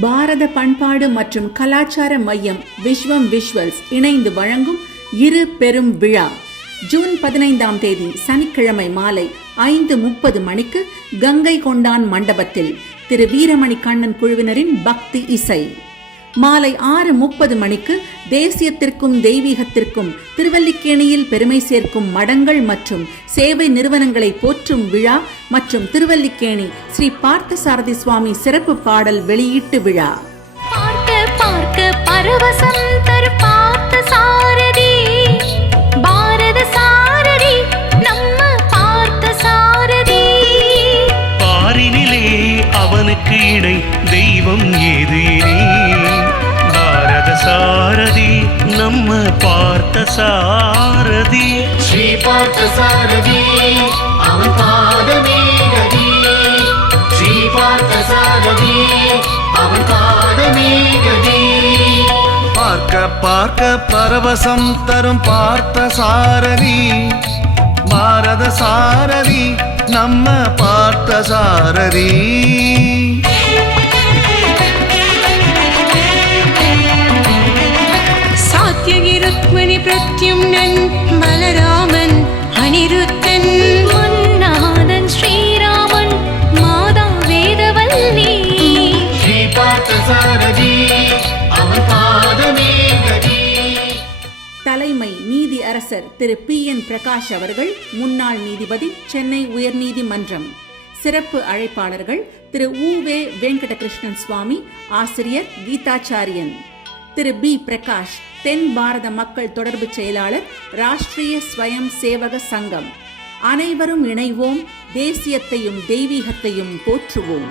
பாரத பண்பாடு மற்றும் கலாச்சார மையம் விஸ்வம் விஷுவல்ஸ் இணைந்து வழங்கும் இரு பெரும் விழா. ஜூன் பதினைந்தாம் தேதி சனிக்கிழமை மாலை ஐந்து முப்பது மணிக்கு கங்கை கொண்டான் மண்டபத்தில் திரு வீரமணி கண்ணன் குழுவினரின் பக்தி இசை. மாலை ஆறு முப்பது மணிக்கு தேசியத்திற்கும் தெய்வீகத்திற்கும் திருவல்லிக்கேணியில் பெருமை சேர்க்கும் மடங்கள் மற்றும் சேவை நிறுவனங்களை போற்றும் விழா மற்றும் திருவல்லிக்கேணி ஸ்ரீ பார்த்தசாரதி சுவாமி சிறப்பு பாடல் வெளியீட்டு விழா. பார்க்க பார்க்க பரவசம் தரு பார்த்த சாரதி பாரத சாரதி நம்ம பார்த்த சாரதி பாரினிலே அவனுக்கு இணை தெய்வம் ஏது? இனி பாரத சாரதி நம்ம பார்த்த சாரதி. ஸ்ரீ பார்த்த சாரதி அவன் பாதமே கதி. ஸ்ரீ பார்த்த சாரதி அவன் பாதமே கதி. பார்க்க பார்க்க பரவசம் தரும் பார்த்த சாரதி. பாரத சாரதி நம்ம பார்த்த சாரதி. பிரத்யும்னன் பலராமன் அனிருத்தன். மன்னாதன் ஸ்ரீராமன் மாதா வேதவல்லி. தலைமை நீதி அரசர் திரு பி என் பிரகாஷ் அவர்கள் முன்னாள் நீதிபதி சென்னை உயர்நீதிமன்றம். சிறப்பு அழைப்பாளர்கள் திரு உ வே வெங்கடகிருஷ்ணன் சுவாமி ஆசிரியர் கீதாச்சாரியன். திரு பி. பிரகாஷ் தென் பாரத மக்கள் தொடர்பு செயலாளர் ராஷ்டிரிய ஸ்வயம் சேவக சங்கம். அனைவரும் இணைவோம் தேசியத்தையும் தெய்வீகத்தையும் போற்றுவோம்.